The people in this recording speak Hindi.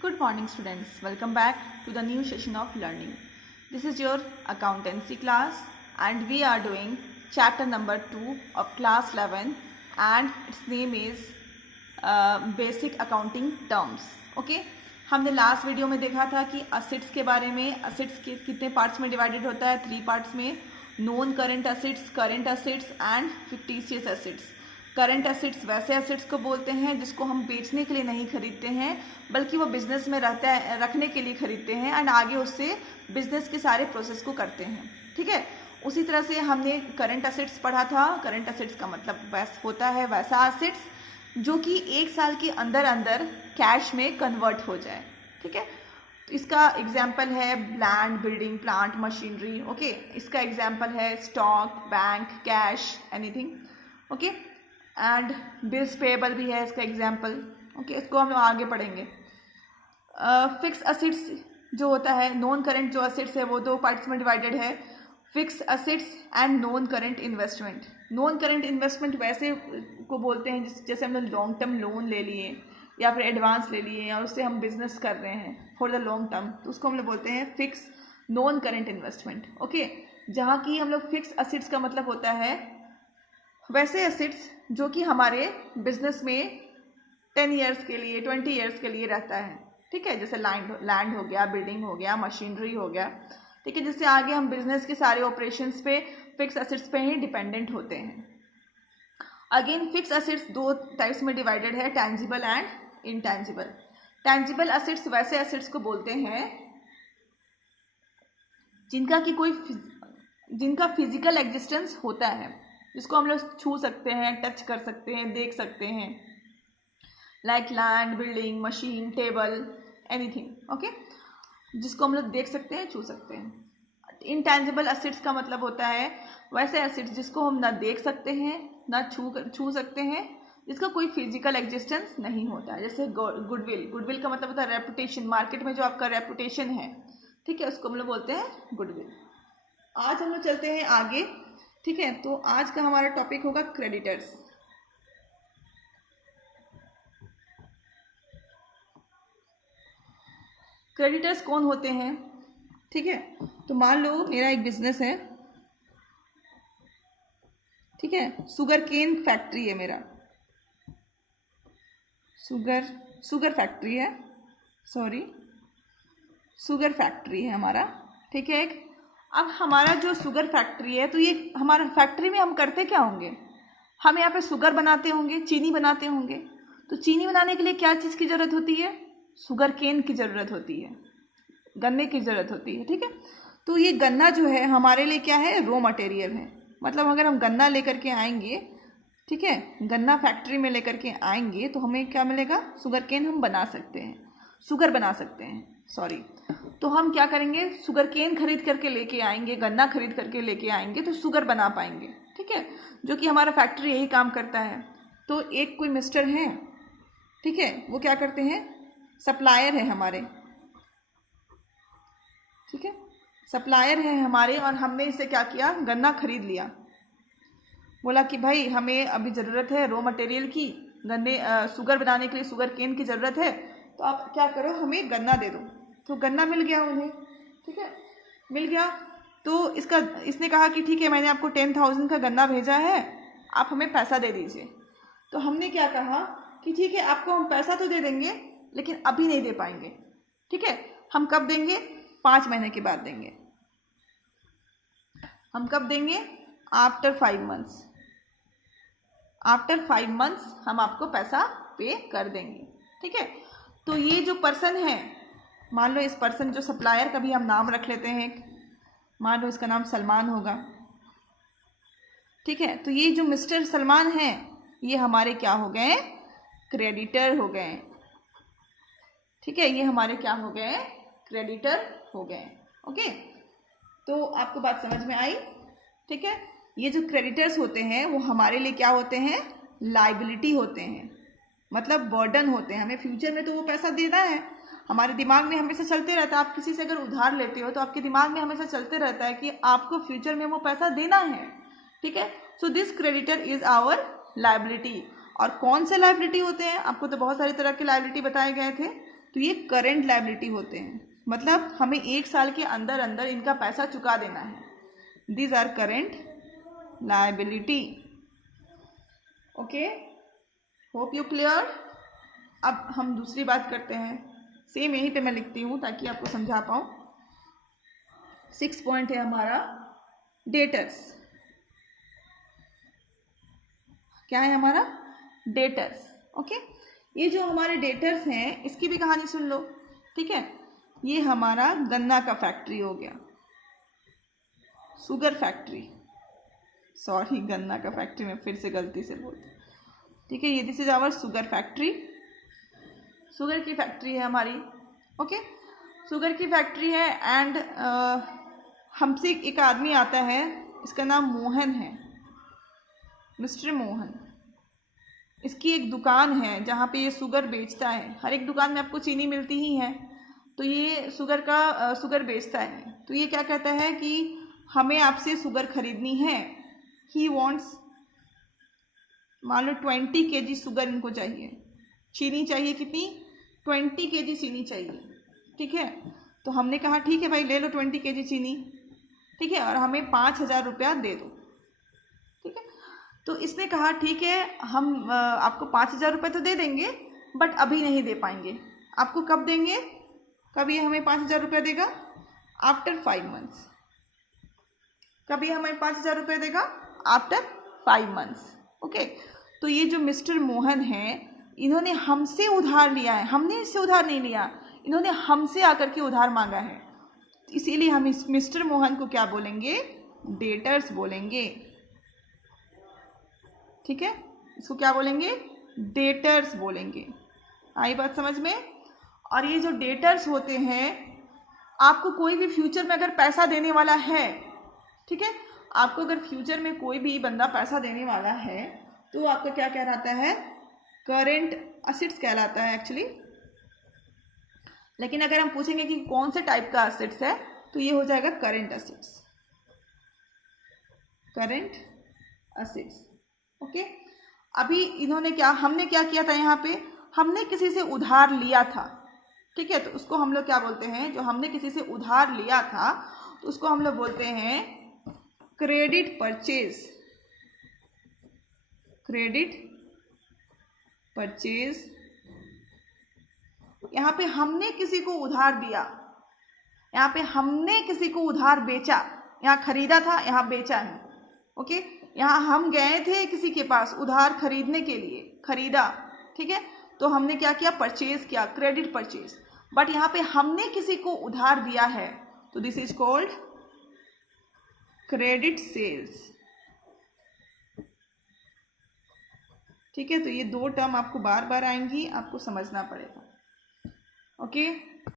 Good morning students, welcome back to the new session of learning. This is your accountancy class and we are doing chapter number 2 of class 11 and its name is basic accounting terms. Okay, हमने लास्ट वीडियो में देखा था कि असेट्स के बारे में, असेट्स के कितने पार्ट्स में डिवाइडेड होता है, 3 पार्ट्स में, non current assets and fictitious assets. Current assets वैसे एसेट्स को बोलते हैं जिसको हम बेचने के लिए नहीं खरीदते हैं बल्कि वो बिजनेस में रखने के लिए खरीदते हैं एंड आगे उससे बिजनेस के सारे प्रोसेस को करते हैं। ठीक है, उसी तरह से हमने करंट एसेट्स पढ़ा था। करंट एसेट्स का मतलब होता है वैसा एसेट्स जो कि 1 साल के अंदर अंदर कैश में कन्वर्ट हो जाए। ठीक है, तो इसका एग्जाम्पल है land, building, plant, machinery. Okay, इसका एग्जाम्पल है stock, bank, cash, anything. Okay, and bills payable भी है इसका एग्जाम्पल। ओके, इसको हम लोग आगे पढ़ेंगे। फिक्स असेट्स जो होता है, नॉन करेंट जो असेट्स है वो 2 पार्ट्स में डिवाइडेड है, fix assets and non current investment. Non current investment वैसे को बोलते हैं जैसे हमने लॉन्ग टर्म लोन ले लिए या फिर एडवांस ले लिए और उससे हम बिजनेस कर रहे हैं फॉर द लॉन्ग टर्म, तो उसको हम लोग बोलते हैं fix non current investment. Okay, जहाँ की हम लोग फिक्स असेट्स का मतलब होता है वैसे एसेट्स जो कि हमारे बिजनेस में 10 ईयर्स के लिए, 20 ईयर्स के लिए रहता है। ठीक है, जैसे लैंड हो गया, बिल्डिंग हो गया, मशीनरी हो गया। ठीक है, जिससे आगे हम बिजनेस के सारे ऑपरेशंस पे फिक्स एसेट्स पे ही डिपेंडेंट होते हैं। अगेन फिक्स एसेट्स 2 टाइप्स में डिवाइडेड है, tangible and intangible. Tangible assets वैसे एसेट्स को बोलते हैं जिनका फिजिकल एग्जिस्टेंस होता है, जिसको हम लोग छू सकते हैं, टच कर सकते हैं, देख सकते हैं, like land, building, machine, table, anything. Okay, जिसको हम लोग देख सकते हैं, छू सकते हैं। इनटैंजिबल एसेट्स का मतलब होता है वैसे एसेट्स जिसको हम ना देख सकते हैं ना छू सकते हैं, जिसका कोई फिजिकल एग्जिस्टेंस नहीं होता है। जैसे गुडविल का मतलब होता है रेपुटेशन, मार्केट में जो आपका रेपुटेशन है, ठीक है, उसको हम लोग बोलते हैं गुडविल। आज हम लोग चलते हैं आगे। ठीक है, तो आज का हमारा टॉपिक होगा क्रेडिटर्स। क्रेडिटर्स कौन होते हैं? ठीक है, तो मान लो मेरा एक बिजनेस है। ठीक है, शुगर केन फैक्ट्री है मेरा, शुगर फैक्ट्री है, शुगर फैक्ट्री है हमारा। ठीक है, अब हमारा जो शुगर फैक्ट्री है, तो ये हमारा फैक्ट्री में हम करते क्या होंगे? हम यहाँ पे शुगर बनाते होंगे, चीनी बनाते होंगे। तो चीनी बनाने के लिए क्या चीज़ की ज़रूरत होती है? शुगर केन की ज़रूरत होती है, गन्ने की ज़रूरत होती है। ठीक है, तो ये गन्ना जो है हमारे लिए क्या है? रॉ मटेरियल है। मतलब अगर हम गन्ना लेकर के आएंगे, ठीक है, गन्ना फैक्ट्री में लेकर के आएंगे तो हमें क्या मिलेगा? शुगर केन हम बना सकते हैं, शुगर बना सकते हैं, तो हम क्या करेंगे? शुगर केन खरीद करके लेके आएंगे, गन्ना खरीद करके लेके आएंगे तो शुगर बना पाएंगे। ठीक है, जो कि हमारा फैक्ट्री यही काम करता है। तो एक कोई मिस्टर हैं, ठीक है, वो क्या करते हैं? सप्लायर है हमारे। ठीक है, सप्लायर है हमारे और हमने इससे क्या किया? गन्ना खरीद लिया। बोला कि भाई हमें अभी ज़रूरत है रॉ मटेरियल की, शुगर बनाने के लिए शुगर केन की ज़रूरत है, तो आप क्या करो, हमें गन्ना दे दो। तो गन्ना मिल गया उन्हें। ठीक है, मिल गया तो इसने कहा कि ठीक है, मैंने आपको 10,000 का गन्ना भेजा है, आप हमें पैसा दे दीजिए। तो हमने क्या कहा कि ठीक है, आपको हम पैसा तो दे देंगे लेकिन अभी नहीं दे पाएंगे। ठीक है, हम कब देंगे? 5 महीने के बाद देंगे। हम कब देंगे? After 5 months. आफ्टर 5 मंथ्स हम आपको पैसा पे कर देंगे। ठीक है, तो ये जो पर्सन है, मान लो इस पर्सन जो सप्लायर का भी हम नाम रख लेते हैं, मान लो इसका नाम सलमान होगा। ठीक है, तो ये जो मिस्टर सलमान है ये हमारे क्या हो गए? क्रेडिटर हो गए। ठीक है, ये हमारे क्या हो गए? क्रेडिटर हो गए। ओके, तो आपको बात समझ में आई? ठीक है, ये जो क्रेडिटर्स होते हैं वो हमारे लिए क्या होते हैं? लाइबिलिटी होते हैं, मतलब बर्डन होते हैं। हमें फ्यूचर में तो वो पैसा देना है, हमारे दिमाग में हमेशा चलते रहता है। आप किसी से अगर उधार लेते हो तो आपके दिमाग में हमेशा चलते रहता है कि आपको फ्यूचर में वो पैसा देना है। ठीक है, so this creditor is our liability. और कौन से लाइबिलिटी होते हैं? आपको तो बहुत सारी तरह के लाइबिलिटी बताए गए थे, तो ये करेंट लायबिलिटी होते हैं, मतलब हमें 1 साल के अंदर अंदर इनका पैसा चुका देना है। These are current liability. Okay, hope you clear. अब हम दूसरी बात करते हैं, सेम यहीं पे मैं लिखती हूँ ताकि आपको समझा पाऊँ। 6 पॉइंट है हमारा डेटर्स। क्या है हमारा? डेटर्स। ओके, ये जो हमारे डेटर्स हैं इसकी भी कहानी सुन लो, ठीक है। ये हमारा गन्ना का फैक्ट्री हो गया, शुगर फैक्ट्री, सॉरी गन्ना का फैक्ट्री में फिर से गलती से बोलती, ठीक है। ये this is our sugar factory, sugar की फैक्ट्री है हमारी। ओके, शुगर की फैक्ट्री है एंड हमसे एक आदमी आता है, इसका नाम मोहन है, मिस्टर मोहन। इसकी एक दुकान है जहाँ पे ये शुगर बेचता है। हर एक दुकान में आपको चीनी मिलती ही है, तो ये शुगर बेचता है। तो ये क्या कहता है कि हमें आपसे शुगर खरीदनी है। ही वॉन्ट्स, मान लो 20 kg शुगर इनको चाहिए, चीनी चाहिए कितनी? 20 kg चीनी चाहिए, ठीक है। तो हमने कहा ठीक है भाई ले लो 20 kg चीनी, ठीक है, और हमें 5,000 रुपया दे दो, ठीक है। तो इसने कहा ठीक है हम आपको 5,000 रुपये तो दे देंगे बट अभी नहीं दे पाएंगे। आपको कब देंगे? कब ये हमें 5,000 रुपया देगा? After 5 months. कब ये हमें 5,000 रुपये देगा? After 5 months. ओके, तो ये जो मिस्टर मोहन है इन्होंने हमसे उधार लिया है, हमने इससे उधार नहीं लिया, इन्होंने हमसे आकर के उधार मांगा है। इसीलिए हम इस मिस्टर मोहन को क्या बोलेंगे? डेटर्स बोलेंगे, ठीक है। इसको क्या बोलेंगे? डेटर्स बोलेंगे। आई बात समझ में? और ये जो डेटर्स होते हैं, आपको कोई भी फ्यूचर में अगर पैसा देने वाला है, ठीक है, आपको अगर फ्यूचर में कोई भी बंदा पैसा देने वाला है तो आपका क्या कहलाता है? करेंट असेट्स कहलाता है एक्चुअली। लेकिन अगर हम पूछेंगे कि कौन से टाइप का असेट्स है तो ये हो जाएगा current assets, current assets. Okay, अभी हमने क्या किया था? यहाँ पे हमने किसी से उधार लिया था, ठीक है, तो उसको हम लोग क्या बोलते हैं? जो हमने किसी से उधार लिया था तो उसको हम लोग बोलते हैं क्रेडिट परचेज, क्रेडिट परचेज। यहाँ पे हमने किसी को उधार दिया, यहाँ पे हमने किसी को उधार बेचा, यहाँ खरीदा था, यहाँ बेचा है। ओके, यहाँ हम गए थे किसी के पास उधार खरीदने के लिए, खरीदा, ठीक है, तो हमने क्या किया? परचेज किया, क्रेडिट परचेज। बट यहाँ पे हमने किसी को उधार दिया है तो this is called credit sales, ठीक है। तो ये 2 टर्म आपको बार बार आएंगी, आपको समझना पड़ेगा। ओके,